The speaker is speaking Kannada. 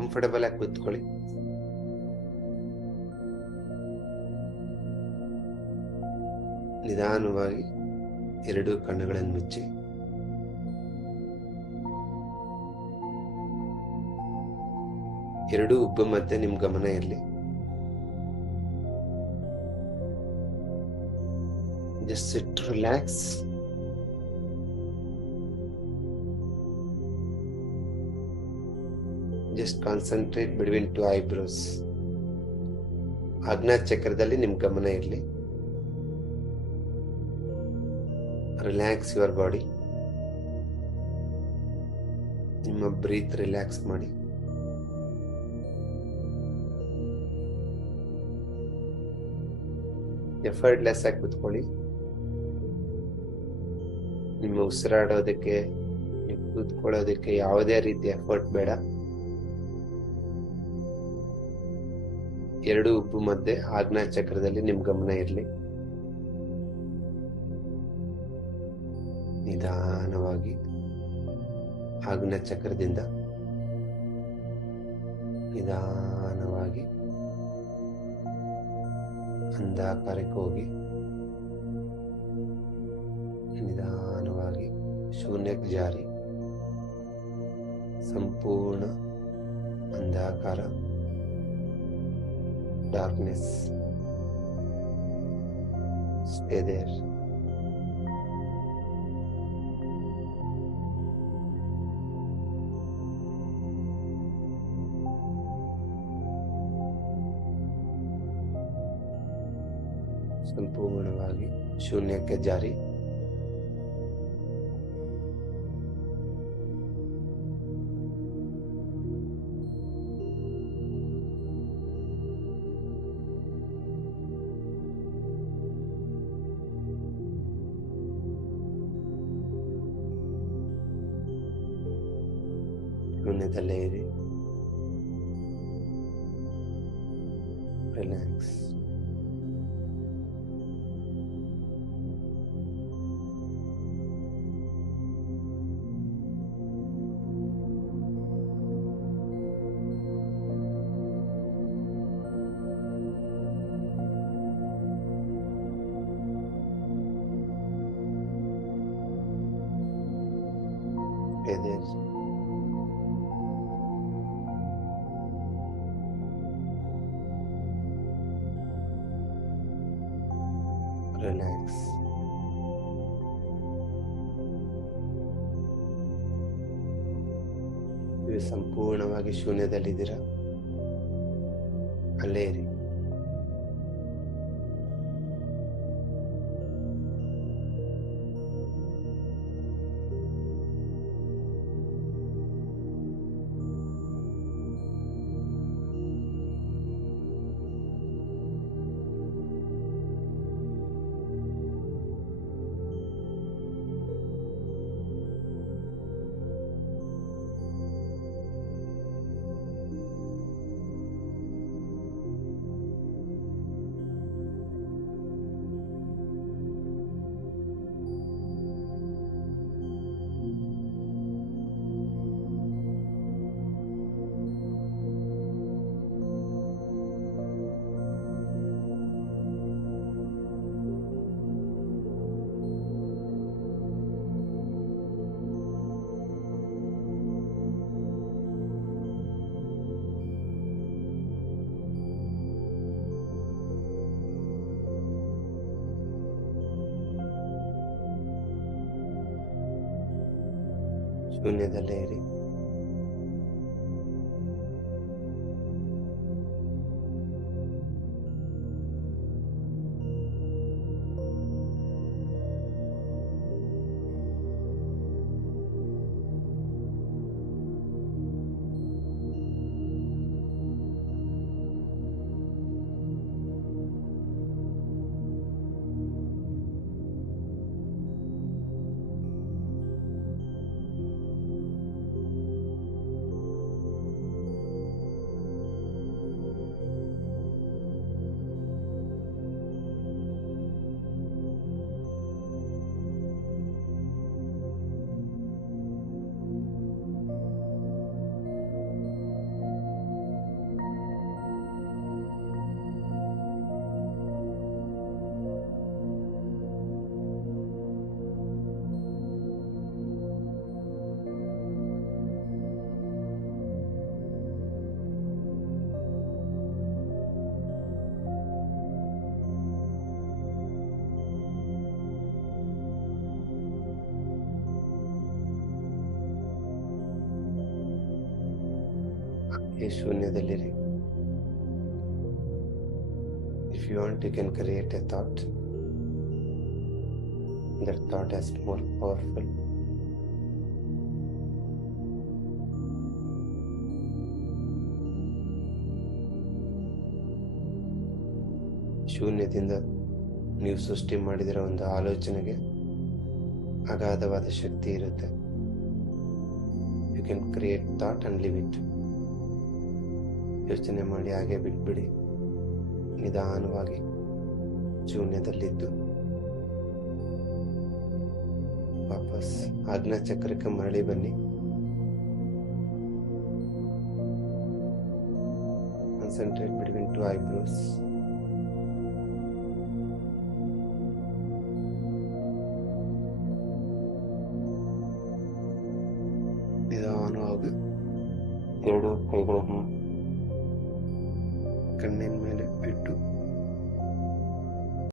ಕಂಫರ್ಟಬಲ್ ಆಗಿ ಕೂತ್ಕೊಳ್ಳಿ. ನಿಧಾನವಾಗಿ ಎರಡು ಕಣ್ಣುಗಳನ್ನು ಮುಚ್ಚಿ. ಎರಡು ಉಬ್ಬ ಮಧ್ಯೆ ನಿಮ್ ಗಮನ ಇರಲಿ. Just it relax just concentrate between two eyebrows ಆಜ್ಞಾ ಚಕ್ರದಲ್ಲಿ ನಿಮ್ಮ ಗಮನ ಇರಲಿ ರಿಲ್ಯಾಕ್ಸ್ ಯುವರ್ ಬಾಡಿ ನಿಮ್ಮ ಬ್ರೀತ್ ರಿಲ್ಯಾಕ್ಸ್ ಮಾಡಿ ಎಫರ್ಟ್ಲೆಸ್ ಆಗಿ ಕೂತ್ಕೊಳ್ಳಿ ನಿಮ್ಮ ಉಸಿರಾಡೋದಕ್ಕೆ ಕೂತ್ಕೊಳ್ಳೋದಕ್ಕೆ ಯಾವುದೇ ರೀತಿ ಎಫರ್ಟ್ ಬೇಡ ಎರಡು ಉಪ್ಪು ಮಧ್ಯೆ ಆಜ್ಞಾ ಚಕ್ರದಲ್ಲಿ ನಿಮ್ ಗಮನ ಇರಲಿ. ನಿಧಾನವಾಗಿ ಆಜ್ಞಾ ಚಕ್ರದಿಂದ ನಿಧಾನವಾಗಿ ಅಂಧಾಕಾರಕ್ಕೆ ಹೋಗಿ ನಿಧಾನವಾಗಿ ಶೂನ್ಯಕ್ಕೆ ಜಾರಿ ಸಂಪೂರ್ಣ ಅಂಧಾಕಾರ ಡಾರ್ಕ್ನೆಸ್ ಸ್ಟೇ ದೇರ್ ಸಂಪೂರ್ಣವಾಗಿ ಶೂನ್ಯಕ್ಕೆ ಜಾರಿ ಶೂನ್ಯದಲ್ಲೇ ಇರಿ ರಿಲ್ಯಾಕ್ಸ್ Stay there. Relax. ನೀವು ಸಂಪೂರ್ಣವಾಗಿ ಶೂನ್ಯದಲ್ಲಿದ್ದೀರಾ ಅಲ್ಲೇ ಇರಿ ಶೂನ್ಯದಲ್ಲೇ ಇರಿ. ಈ ಶೂನ್ಯದಲ್ಲಿರಿ. If you want you can create a thought that thought as more powerful ಶೂನ್ಯದಿಂದ ನೀವು ಸೃಷ್ಟಿ ಮಾಡಿದರೆ ಒಂದು ಆಲೋಚನೆಗೆ ಅಗಾಧವಾದ ಶಕ್ತಿ ಇರುತ್ತೆ. You can create thought and live it ಯೋಚನೆ ಮಾಡಿ ಹಾಗೆ ಬಿಟ್ಬಿಡಿ. ನಿಧಾನವಾಗಿ ಶೂನ್ಯದಲ್ಲಿದ್ದು. ವಾಪಸ್ ಆಜ್ಞಾ ಚಕ್ರಕ್ಕೆ ಮರಳಿ ಬನ್ನಿ. ಕಾನ್ಸಂಟ್ರೇಟ್ ಬಿಟ್ವೀನ್ ಟು ಐಬ್ರೋಸ್ ನಿಧಾನವಾಗಿ ಎರಡು ಕೈಗಳನ್ನು ಕಣ್ಣಿನ ಮೇಲೆ ಇಟ್ಟು